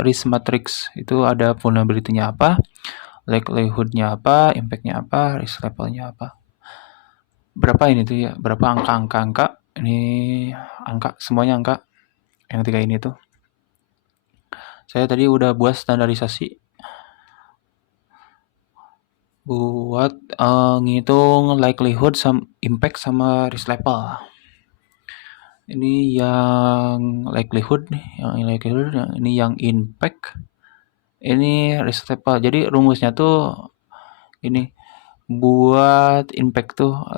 risk matrix. Itu ada vulnerability-nya apa, likelihood-nya apa, impact-nya apa, risk level-nya apa. Berapa ini tuh ya, berapa angka. Ini angka, semuanya angka yang 3 ini tuh. Saya tadi udah buat standarisasi buat ngitung likelihood impact sama risk level. Ini yang likelihood nih, ini yang impact, ini risk level. Jadi rumusnya tuh ini buat impact tuh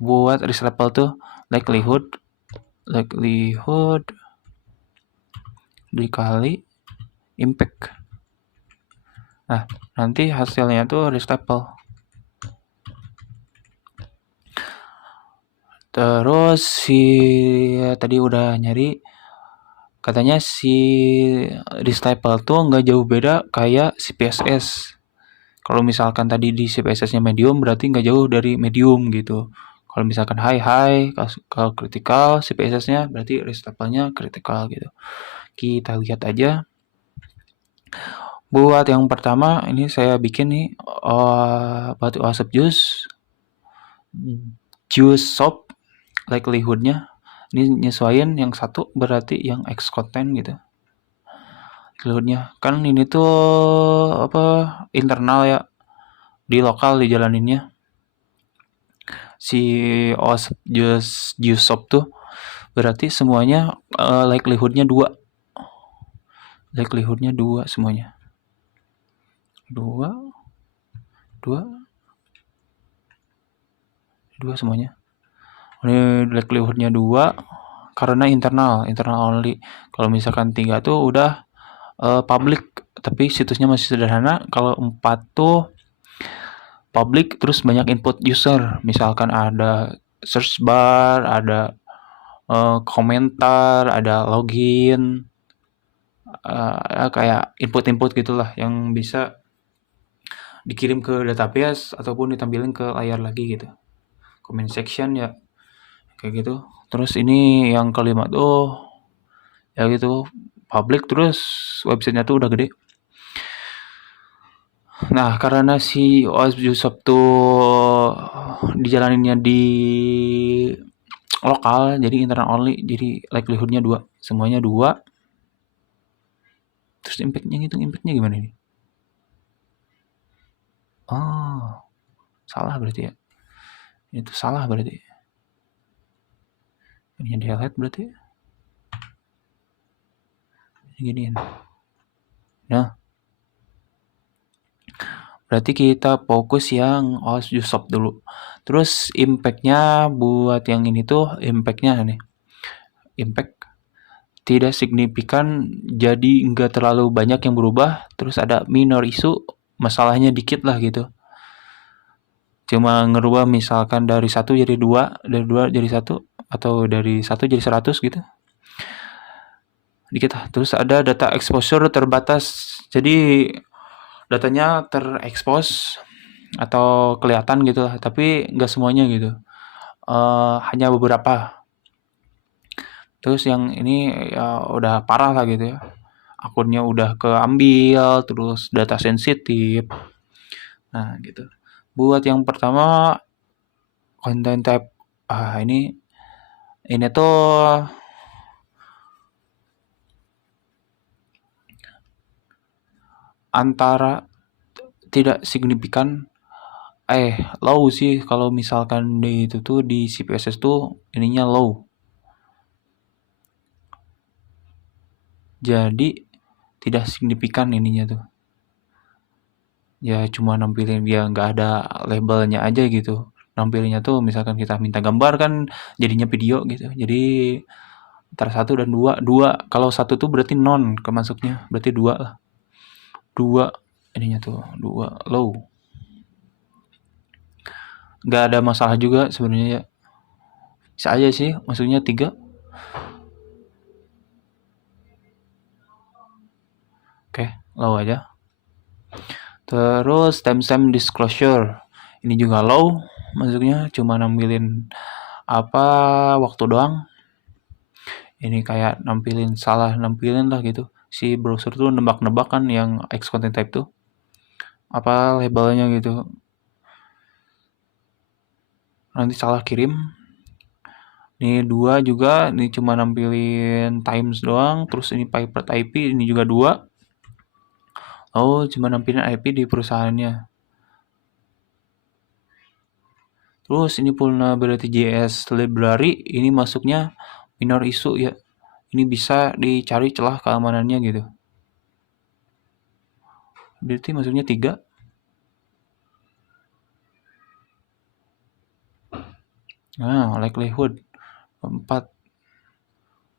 buat risk level tuh likelihood dikali impact. Nah, nanti hasilnya tuh risk level. Terus tadi udah nyari, katanya si risk level tuh nggak jauh beda kayak si PSS. Kalau misalkan tadi di si PSS-nya medium, berarti nggak jauh dari medium gitu. Kalau misalkan high, kalau critical, si PSS-nya berarti risk levelnya critical gitu. Kita lihat aja. Buat yang pertama, ini saya bikin nih batu asap juice shop likelihood-nya. Ini nyesuaiin yang satu berarti yang X content gitu. Likelihood-nya. Kan ini tuh apa internal ya, di lokal dijalaninnya. Si OWASP juice shop tuh berarti semuanya likelihood-nya 2. Likelihood-nya 2 semuanya. 2 semuanya. Ini likelihood-nya 2 karena internal only. Kalau misalkan 3 tuh udah public, tapi situsnya masih sederhana. Kalau 4 tuh public terus banyak input user. Misalkan ada search bar, ada komentar, ada login, kayak input-input gitulah yang bisa dikirim ke database ataupun ditampilin ke layar lagi gitu. Comment section ya kayak gitu. Terus ini yang kelima tuh ya gitu public, terus websitenya tuh udah gede. Nah, karena si OS Juice tuh dijalaninnya di lokal, jadi internal only, jadi likelihood-nya 2, semuanya 2. Terus impact-nya gimana nih? Oh, salah berarti ya. Itu salah berarti. Ini di highlight berarti. Giniin. Nah, berarti kita fokus yang OS Juice dulu. Terus impact-nya buat yang ini tuh impact-nya nih. Impact tidak signifikan, jadi nggak terlalu banyak yang berubah. Terus ada minor issue, masalahnya dikit lah gitu. Cuma ngerubah misalkan dari 1 jadi 2, dari 2 jadi 1, atau dari 1 jadi 100 gitu. Dikit lah. Terus ada data exposure terbatas. Jadi datanya terekspos atau kelihatan gitu lah, tapi nggak semuanya gitu. Hanya beberapa. Terus yang ini ya udah parah lah gitu ya. Akunnya udah keambil, terus data sensitif. Nah, gitu. Buat yang pertama konten type ini tuh antara tidak signifikan low sih kalau misalkan di itu tuh di CPSS tuh ininya low. Jadi tidak signifikan ininya tuh. Ya cuma nampilin dia nggak ada labelnya aja gitu. Nampilinnya tuh misalkan kita minta gambar kan jadinya video gitu. Jadi antara satu dan dua, dua kalau satu tuh berarti non kemasuknya, berarti dua lah. Dua ininya tuh dua low. Nggak ada masalah juga sebenarnya ya. Bisa aja sih, maksudnya tiga. Oke, low aja. Terus timestamp disclosure. Ini juga low, maksudnya cuma nampilin apa waktu doang. Ini kayak salah nampilin lah gitu. Si browser tuh nebak-nebak kan yang X content type tuh. Apa labelnya gitu. Nanti salah kirim. Ini dua juga, ini cuma nampilin times doang. Terus ini private IP, ini juga dua. Oh, cuma nampilin IP di perusahaannya. Terus ini vulnerability JS library, ini masuknya minor issue ya. Ini bisa dicari celah keamanannya gitu. Berarti maksudnya 3. Nah, likelihood 4.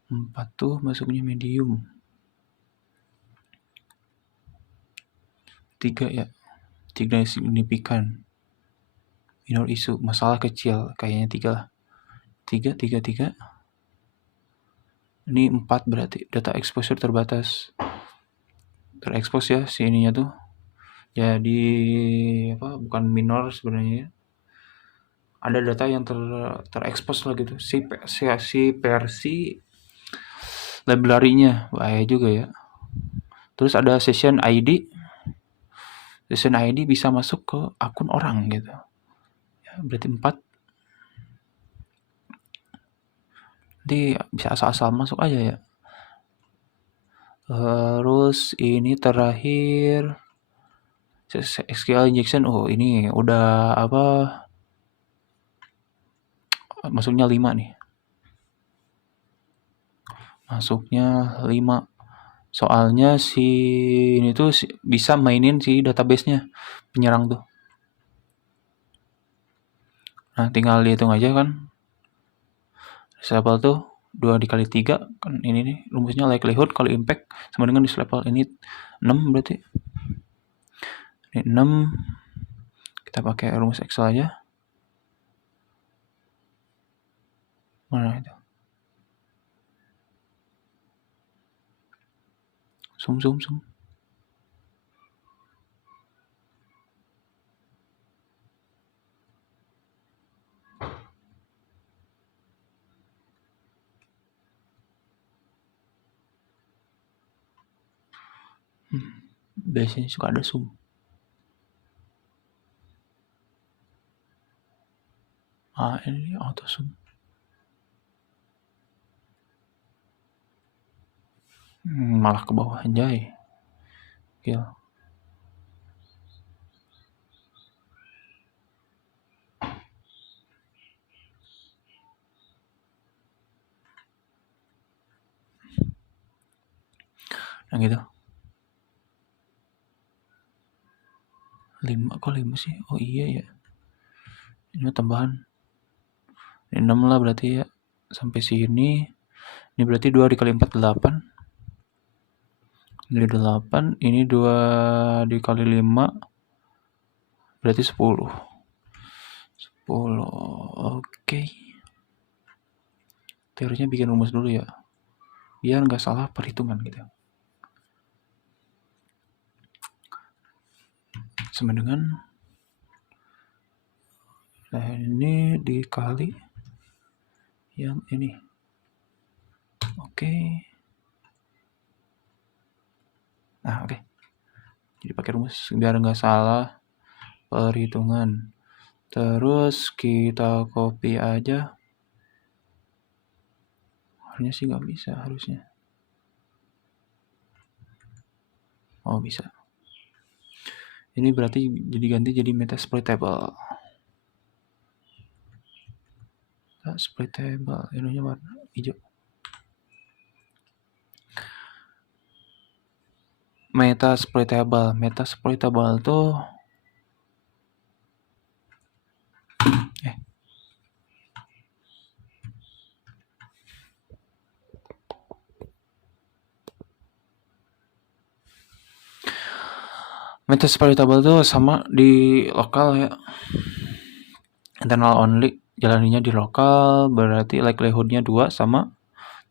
4 tuh masuknya medium. 3 ya. 3 signifikan. Minor issue, masalah kecil, kayaknya 3 lah. 3. Ini 4 berarti data exposure terbatas. Terekspos ya si ininya tuh. Jadi bukan minor sebenarnya ya. Ada data yang terekspos lah gitu. Si versi library-nya bahaya juga ya. Terus ada session ID. Session ID bisa masuk ke akun orang gitu. Ya, berarti 4. Nanti bisa asal-asal masuk aja ya. Terus ini terakhir SQL injection. Oh, ini udah masuknya 5 nih. Masuknya 5. Soalnya si ini tuh bisa mainin si database-nya penyerang tuh. Nah, tinggal dihitung aja kan. Disable tuh 2 dikali 3 kan ini nih rumusnya likelihood kali impact sama dengan disable. Ini 6 berarti. Ini 6. Kita pakai rumus Excel aja. Mana itu? Zoom. Biasanya suka ada zoom. Ini auto zoom. Malah ke bawah anjay. Gil. Nah gitu. 5 kok 5 sih? Oh iya ya. Ini tambahan. Ini 6 lah berarti ya. Sampai sini. Ini berarti 2 dikali 4 8. Ini 8. Ini 2 dikali 5. Berarti 10. 10. Oke. Teorinya bikin rumus dulu ya. Biar nggak salah perhitungan gitu. Sama dengan Nah, ini dikali yang ini. Oke. Nah, oke. Jadi pakai rumus biar nggak salah perhitungan. Terus kita copy aja. Harusnya sih nggak bisa harusnya. Oh, bisa. Ini berarti jadi ganti jadi metasploitable. Metasploitable, ininya warna hijau. Metasploitable tuh Metasploitable tuh sama di lokal ya. Internal only, jalaninya di lokal, berarti likelihood-nya 2 sama.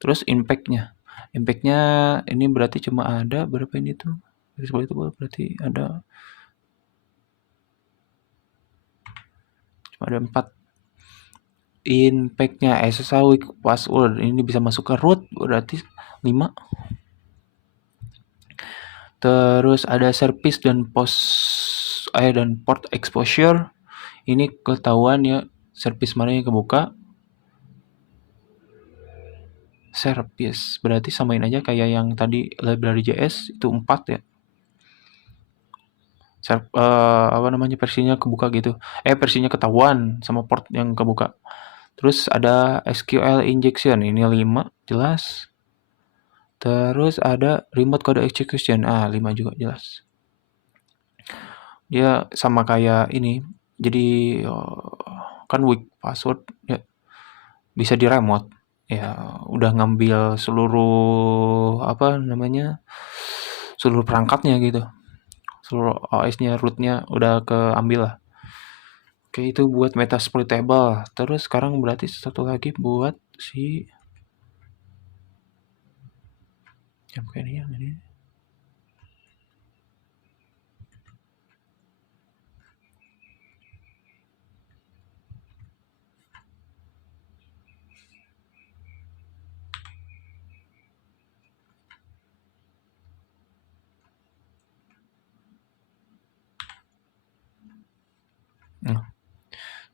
Terus impact-nya. Impact-nya ini berarti cuma ada berapa ini tuh? Metasploitable berarti ada cuma ada 4. Impact-nya SSH weak password ini bisa masuk ke root berarti 5. Terus ada service dan port exposure. Ini ketahuan ya service mana yang kebuka. Service berarti samain aja kayak yang tadi library JS itu 4 ya. Apa namanya versinya kebuka gitu. Versinya ketahuan sama port yang kebuka. Terus ada SQL injection ini 5 jelas. Terus ada remote code execution 5 juga jelas. Dia sama kayak ini. Jadi kan weak password ya bisa di remote. Ya udah ngambil seluruh apa namanya? Seluruh perangkatnya gitu. Seluruh OS-nya, root-nya udah keambil lah. Oke, itu buat metasploitable. Terus sekarang berarti satu lagi buat si yang kayak ini yang ini.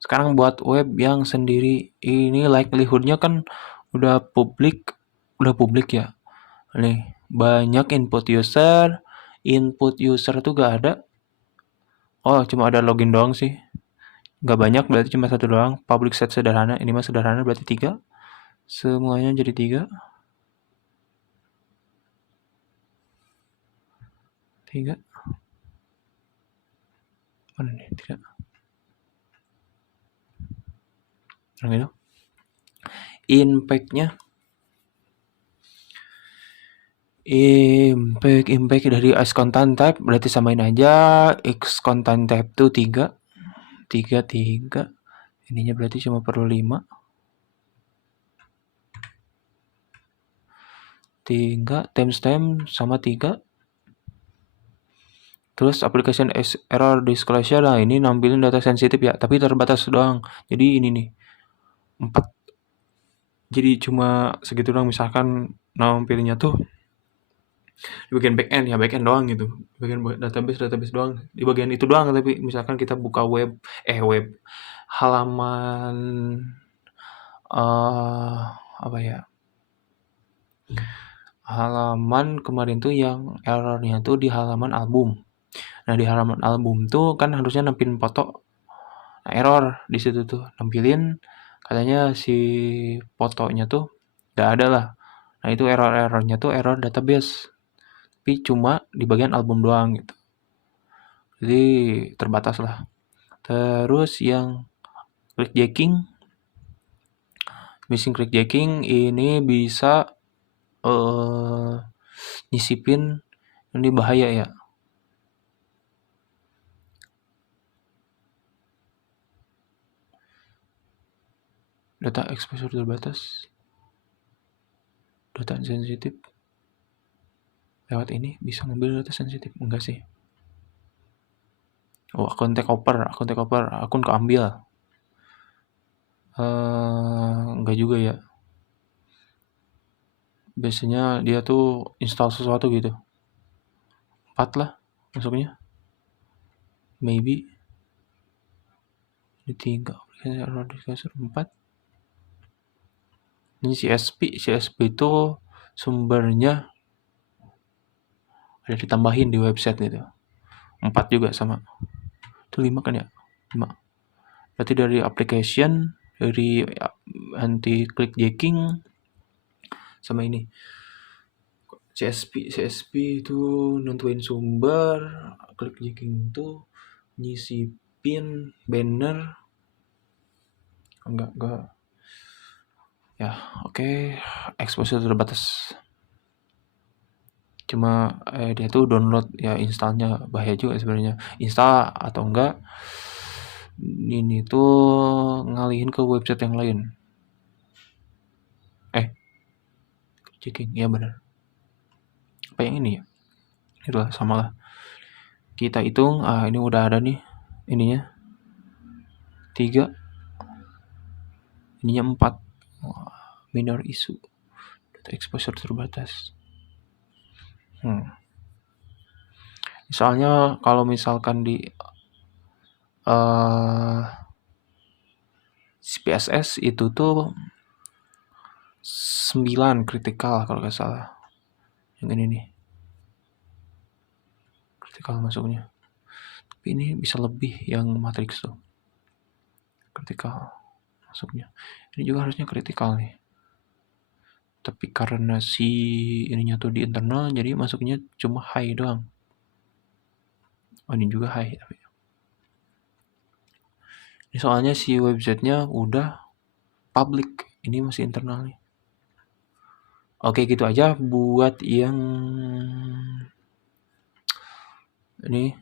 Sekarang buat web yang sendiri ini likelihood-nya kan udah publik ya. Nih, banyak input user tuh gak ada. Oh, cuma ada login doang sih. Gak banyak berarti cuma satu doang. Public set sederhana, ini mah sederhana berarti 3. Semuanya jadi 3. 3. Mana nih? 3. Yang itu. Impact dari as content type berarti samain aja. X content type tuh 3. 3. Ininya berarti cuma perlu 5. 3 timestamp sama 3. Terus application error disclosure, nah ini nampilin data sensitif ya, tapi terbatas doang. Jadi ini nih 4. Jadi cuma segitu doang, misalkan nampilinnya tuh di bagian backend ya, backend doang gitu. Bagian database doang. Di bagian itu doang, tapi misalkan kita buka web halaman apa ya? Halaman kemarin tuh yang errornya tuh di halaman album. Nah, di halaman album tuh kan harusnya nampilin foto. Nah, error di situ tuh nampilin katanya si fotonya tuh nggak ada lah. Nah, itu errornya tuh error database. Tapi cuma di bagian album doang gitu. Jadi terbatas lah. Terus yang clickjacking, missing clickjacking ini bisa nyisipin, ini bahaya ya. Data exposure terbatas, data sensitif lewat ini bisa ngambil data sensitif, enggak sih? Oh, akun take over, akun keambil. Enggak juga ya. Biasanya dia tuh install sesuatu gitu. 4 lah masuknya. Maybe. Ini 3. Aplikasi 4. Ini CSP itu sumbernya ada ditambahin di website gitu. 4 juga sama. Itu 5 kan ya? 5. Berarti dari application, dari anti click jacking, sama ini CSP itu nentuin sumber, click jacking itu nyisipin banner. Enggak ya, oke. Exposure terbatas. Cuma dia tuh download ya, installnya bahaya juga sebenarnya. Install atau enggak ini tuh ngalihin ke website yang lain. Checking, ya benar. Apa yang ini ya? Itulah sama lah. Kita hitung, ini udah ada nih ininya 3, ininya 4. Minor issue, data exposure terbatas. Misalnya kalau misalkan di CPSS itu tuh 9 kritikal kalau nggak salah. Yang ini nih kritikal masuknya. Tapi ini bisa lebih yang matrix tuh. Kritikal masuknya. Ini juga harusnya kritikal nih. Tapi karena si ininya tuh di internal, jadi masuknya cuma high doang. Oh, ini juga high tapi. Ini soalnya si websitenya udah public, ini masih internal nih. Oke, gitu aja buat yang ini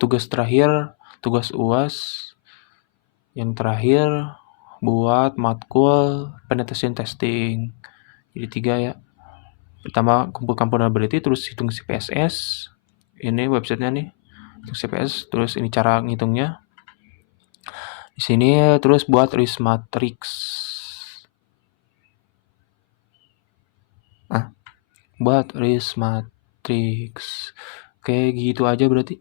tugas terakhir, tugas UAS yang terakhir buat matkul penetration testing. Jadi 3 ya. Pertama kumpulkan vulnerability, terus hitung CPSS. Ini websitenya nih, untuk CPS, terus ini cara ngitungnya. Di sini terus buat risk matrix. Buat risk matrix. Oke, gitu aja berarti.